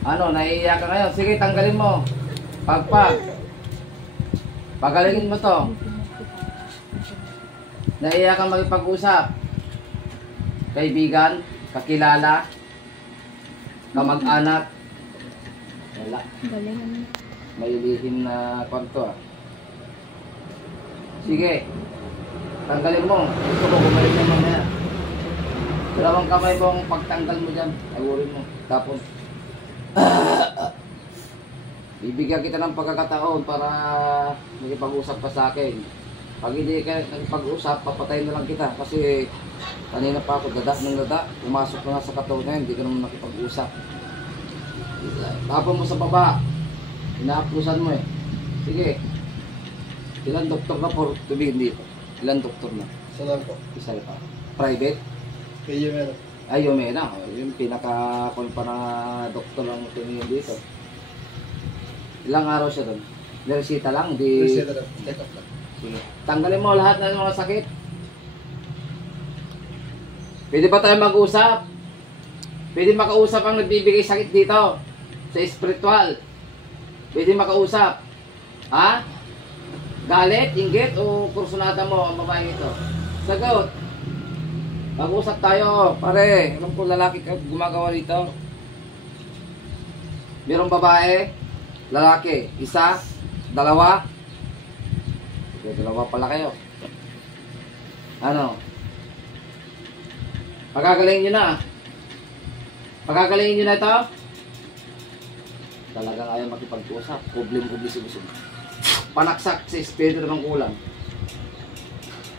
Ano, naiiyak ka ngayon? Sige, tanggalin mo. Pagpag. Pagalingin mo to. Naiiyak kang magipag-usap. Kaibigan, kakilala, kamag-anak. Wala. May lihim na kwanto ah. Sige. Tanggalin mo. Gusto ko bumalik na mamaya. Dalawang kamay mo ang pagtanggal mo dyan. Ayurin mo. Tapos bibigyan kita ng pagkakataon para makipag-usap ka sa akin. Pag hindi ka nakipag-usap, papatayin na lang kita. Kasi kanina pa ako dada ng dada. Pumasok na nga sa katawan na yun. Hindi ka naman nakipag-usap. Tapon mo sa baba. Ina-aplusan mo eh. Sige. Ilan doktor na po? Tubihin dito. Ilan doktor na? Isa lang po. Isa lang pa. Private? Kaya meron. Ay, Yomena. Yung pinaka-kon pa na doktor lang tumingin dito. Ilang araw siya doon? Resita lang? Di... Resita lang. Check up lang. Sige. Tanggalin mo lahat ng mga sakit. Pwede ba tayo mag-usap? Pwede makausap ang nagbibigay sakit dito. Sa spiritual. Pwede makausap. Ha? Galit, inggit, o kursunada mo ang babae ito? Sagot. Mag-usap tayo, pare. Alam ko lalaki ka gumagawa dito. Merong babae, lalaki. Isa, dalawa. Dalawa pala kayo. Ano? Pagagalingin nyo na. Pagagalingin nyo na ito. Talagang ayaw makipag-usap. Problem-ublis-ublis. Panaksak sa espiritu ng kulang.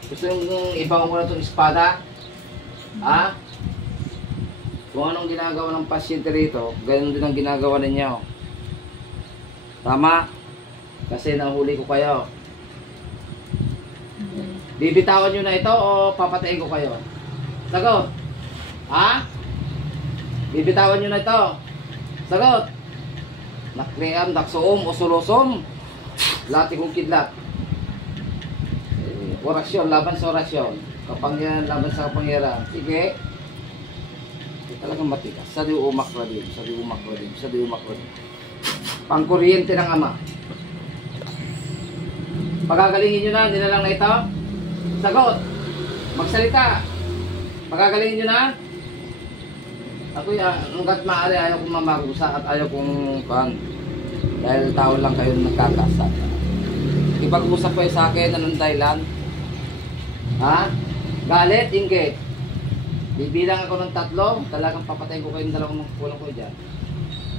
Gusto yung ibang mo na itong espada? Ha? Kung anong ginagawa ng pasyente rito, ganun din ang ginagawa ninyo. Tama? Kasi nahuli ko kayo. Bibitawan nyo na ito o papatayin ko kayo? Sagot! Ha? Bibitawan nyo na ito? Sagot! Nakriam, daksoom, usulosom. Lati kong kidlat. Orasyon, laban sa orasyon. Kapangyarihan, laban sa kapangyarihan. Sige. Talagang matikas. Sa di umak na din. Sa di umak na din. Sa di umak na din. Pangkuryente ng ama. Pagagalingin nyo na, nilalang na ito. Sagot. Magsalita. Pagagalingin nyo na. Ako yan, hanggat maaari ayaw kong mamarusa at ayaw kong kan. Dahil tao lang kayo nagkakasat. Ipag-usap kayo sa akin, anong dahilan? Ha? Galit, inggit. Bibilang ako ng 3, talagang papatayin ko kayong dalawang kulang ko dyan.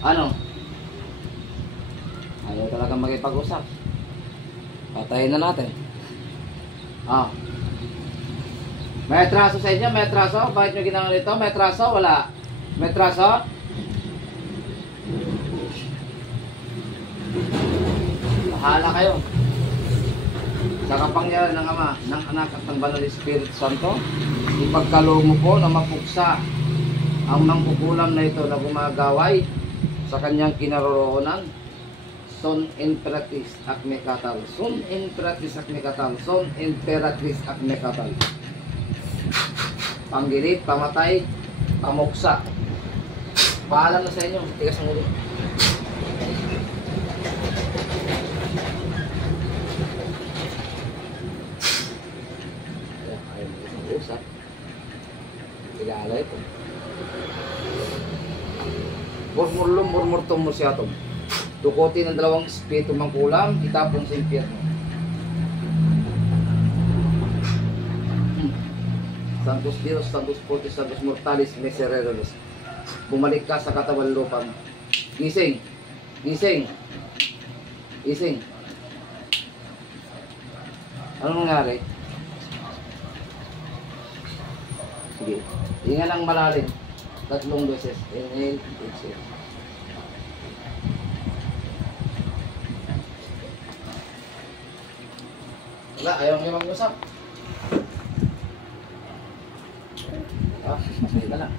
Ano? Ayaw talagang magipag-usap. Patayin na natin. Ah. May atraso sa inyo? May atraso? Bakit nyo ginagawa nito? May atraso? Wala. May atraso? Bahala kayo. Sa kapangyarihan ng Ama, ng Anak at ng Banal Espiritu Santo, ipagkaloob mo po na mapuksa ang mangkukulam na ito na gumagaway sa kanyang kinaroroonan. Son Imperatrice Acme Catal. Son Imperatrice Acme Catal. Son Imperatrice Acme Catal. Panggilit, pamatay, pamuksa. Paalam na sa inyo. Tigas ang ulo. Ayaw mo isang usap. Tigala ito. Murmurlum, murmurtum mo siya ito. Dukutin ng dalawang espiritu mangkulam, itapon sa impyerno. Santos Dios, Santos Fortis, Santos Mortalis, Misereros. Bumalik ka sa katawan lupang. Gising! Gising! Gising! Anong nangyari? Sige. Hinga lang malalim. 3 beses. Inhale, exhale. Wala, ayaw nyo mag-usap. Ah, masaya ka lang.